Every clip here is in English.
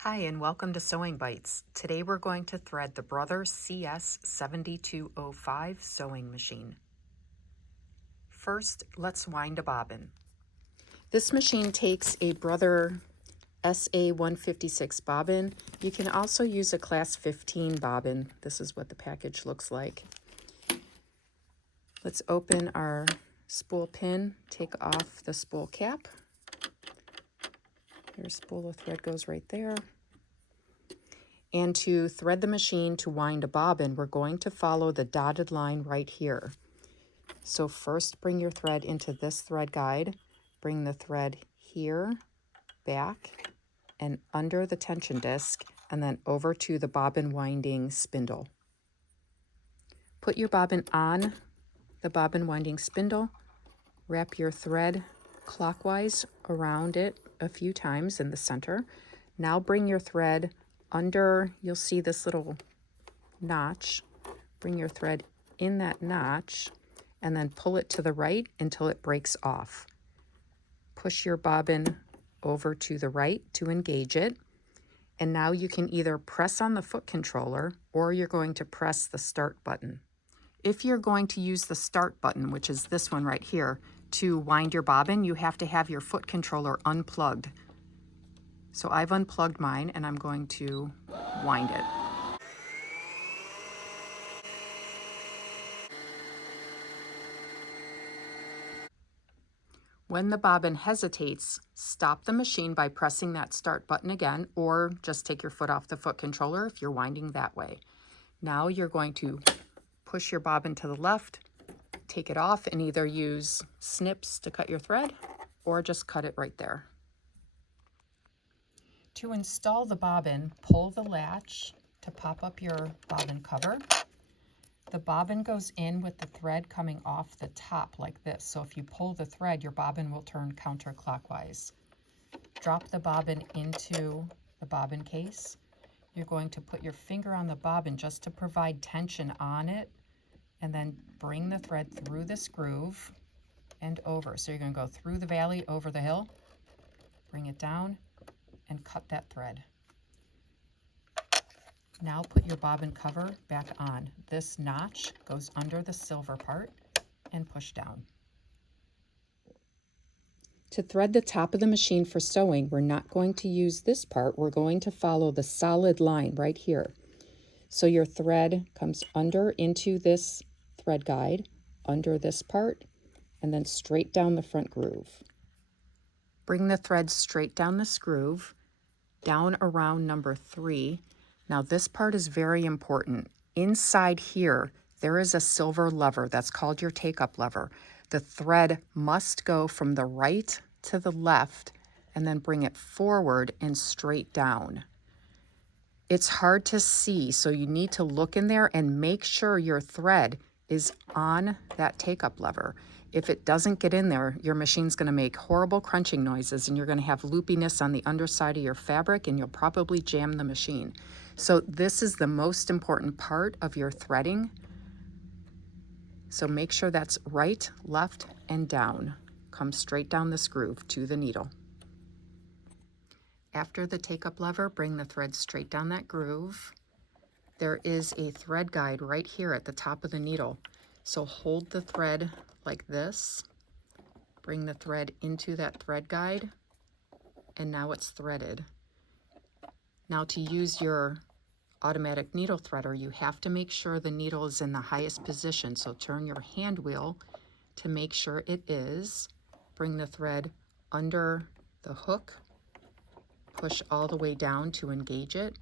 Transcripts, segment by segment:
Hi and welcome to Sewing Bites. Today we're going to thread the Brother CS7205 sewing machine. First, let's wind a bobbin. This machine takes a Brother SA156 bobbin. You can also use a class 15 bobbin. This is what the package looks like. Let's open our spool pin, take off the spool cap. Your spool of thread goes right there. And to thread the machine to wind a bobbin, we're going to follow the dotted line right here. So first bring your thread into this thread guide, bring the thread here, back, and under the tension disc, and then over to the bobbin winding spindle. Put your bobbin on the bobbin winding spindle, wrap your thread clockwise around it a few times in the center. Now bring your thread under, you'll see this little notch. Bring your thread in that notch and then pull it to the right until it breaks off. Push your bobbin over to the right to engage it. And now you can either press on the foot controller or you're going to press the start button. If you're going to use the start button, which is this one right here, to wind your bobbin, you have to have your foot controller unplugged. So I've unplugged mine and I'm going to wind it. When the bobbin hesitates, stop the machine by pressing that start button again, or just take your foot off the foot controller if you're winding that way. Now you're going to push your bobbin to the left, take it off, and either use snips to cut your thread or just cut it right there. To install the bobbin, pull the latch to pop up your bobbin cover. The bobbin goes in with the thread coming off the top like this. So if you pull the thread, your bobbin will turn counterclockwise. Drop the bobbin into the bobbin case. You're going to put your finger on the bobbin just to provide tension on it, and then bring the thread through this groove and over. So you're going to go through the valley, over the hill, bring it down, and cut that thread. Now put your bobbin cover back on. This notch goes under the silver part and push down. To thread the top of the machine for sewing, we're not going to use this part. We're going to follow the solid line right here. So your thread comes under into this thread guide, under this part, and then straight down the front groove. Bring the thread straight down this groove, down around number 3. Now this part is very important. Inside here, there is a silver lever that's called your take-up lever. The thread must go from the right to the left and then bring it forward and straight down. It's hard to see, so you need to look in there and make sure your thread is on that take-up lever. If it doesn't get in there, your machine's going to make horrible crunching noises and you're going to have loopiness on the underside of your fabric and you'll probably jam the machine. So this is the most important part of your threading. So make sure that's right, left, and down. Come straight down this groove to the needle. After the take-up lever, bring the thread straight down that groove. There is a thread guide right here at the top of the needle. So hold the thread like this, bring the thread into that thread guide, and now it's threaded. Now to use your automatic needle threader, you have to make sure the needle is in the highest position. So turn your hand wheel to make sure it is. Bring the thread under the hook, push all the way down to engage it.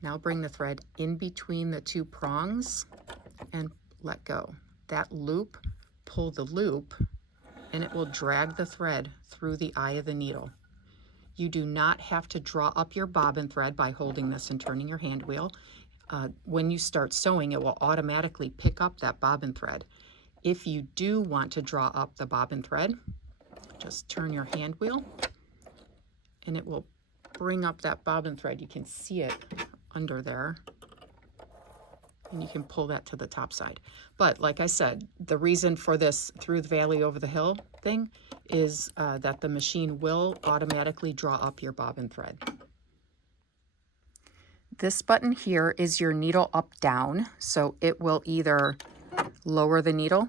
Now bring the thread in between the 2 prongs and let go. That loop, pull the loop, and it will drag the thread through the eye of the needle. You do not have to draw up your bobbin thread by holding this and turning your hand wheel. When you start sewing, it will automatically pick up that bobbin thread. If you do want to draw up the bobbin thread, just turn your hand wheel and it will bring up that bobbin thread. You can see it under there. And you can pull that to the top side. But like I said, the reason for this through the valley over the hill thing is that the machine will automatically draw up your bobbin thread. This button here is your needle up down, so it will either lower the needle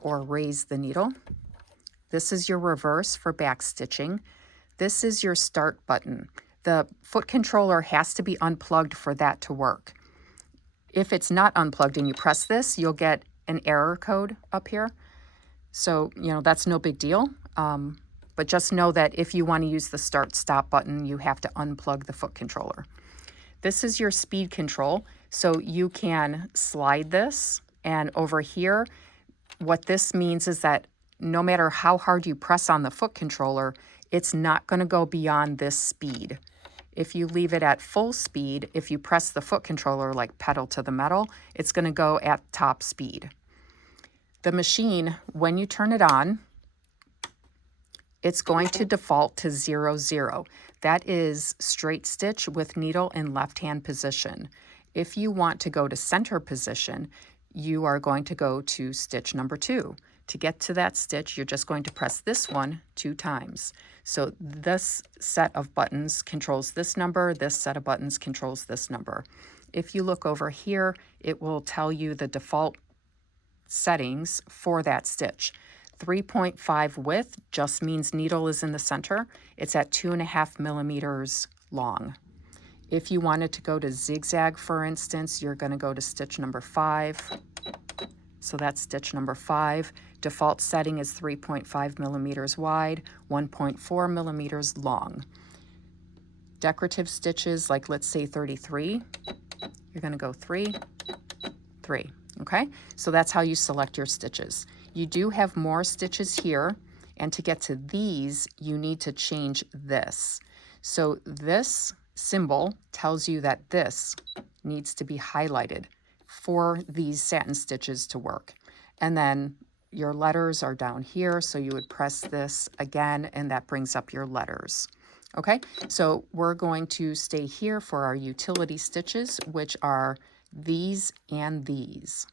or raise the needle. This is your reverse for back stitching. This is your start button. The foot controller has to be unplugged for that to work. If it's not unplugged and you press this, you'll get an error code up here. So, that's no big deal. But just know that if you want to use the start stop button, you have to unplug the foot controller. This is your speed control. So you can slide this, and over here, what this means is that no matter how hard you press on the foot controller, it's not going to go beyond this speed. If you leave it at full speed, if you press the foot controller like pedal to the metal, it's going to go at top speed. The machine, when you turn it on, it's going to default to 0, 0. That is straight stitch with needle in left hand position. If you want to go to center position, you are going to go to stitch number 2. To get to that stitch, you're just going to press this one 2 times. So this set of buttons controls this number, this set of buttons controls this number. If you look over here, it will tell you the default settings for that stitch. 3.5 width just means needle is in the center. It's at 2.5 millimeters long. If you wanted to go to zigzag, for instance, you're going to go to stitch number 5. So that's stitch number 5. Default setting is 3.5 millimeters wide, 1.4 millimeters long. Decorative stitches, like let's say 33, you're going to go 3, 3. Okay, so that's how you select your stitches. You do have more stitches here, and to get to these, you need to change this. So this symbol tells you that this needs to be highlighted for these satin stitches to work. And then your letters are down here, so you would press this again, and that brings up your letters. Okay, so we're going to stay here for our utility stitches, which are these and these.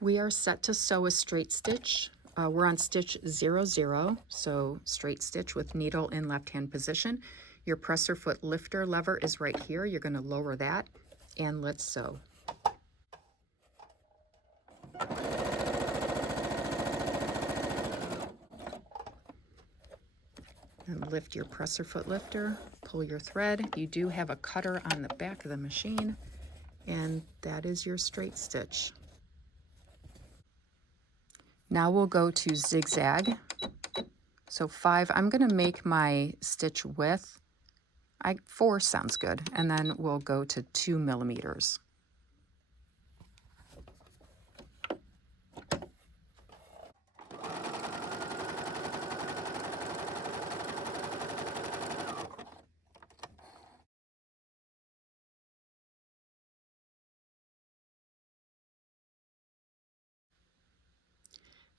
We are set to sew a straight stitch. We're on stitch 0, 0, so straight stitch with needle in left hand position. Your presser foot lifter lever is right here. You're going to lower that, and let's sew. And lift your presser foot lifter, pull your thread. You do have a cutter on the back of the machine, and that is your straight stitch. Now we'll go to zigzag. So 5, I'm going to make my stitch width, 4 sounds good, and then we'll go to 2 millimeters.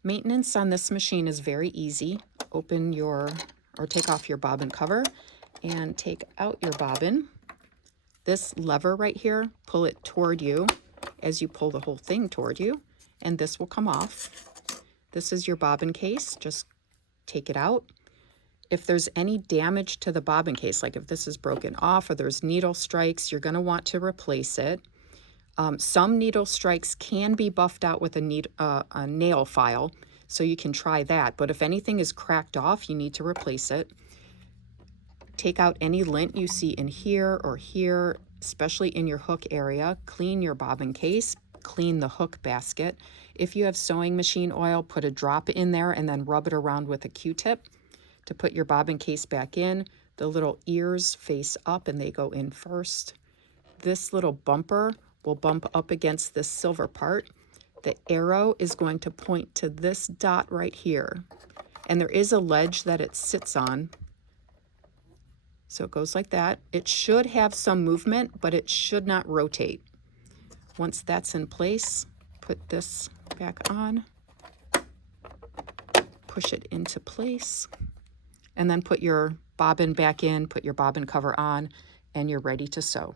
Maintenance on this machine is very easy. Open your, or take off your bobbin cover and take out your bobbin. This lever right here, pull it toward you as you pull the whole thing toward you, and this will come off. This is your bobbin case. Just take it out. If there's any damage to the bobbin case, like if this is broken off or there's needle strikes, you're going to want to replace it. Some needle strikes can be buffed out with a nail file, so you can try that. But if anything is cracked off, you need to replace it. Take out any lint you see in here or here, especially in your hook area. Clean your bobbin case, clean the hook basket. If you have sewing machine oil, put a drop in there and then rub it around with a Q-tip to put your bobbin case back in. The little ears face up and they go in first. This little bumper will bump up against this silver part. The arrow is going to point to this dot right here. And there is a ledge that it sits on. So it goes like that. It should have some movement, but it should not rotate. Once that's in place, put this back on, push it into place, and then put your bobbin back in, put your bobbin cover on, and you're ready to sew.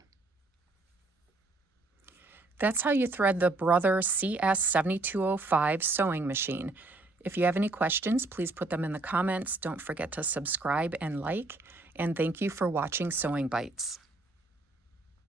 That's how you thread the Brother CS7205 sewing machine. If you have any questions, please put them in the comments. Don't forget to subscribe and like. and thank you for watching Sewing Bites.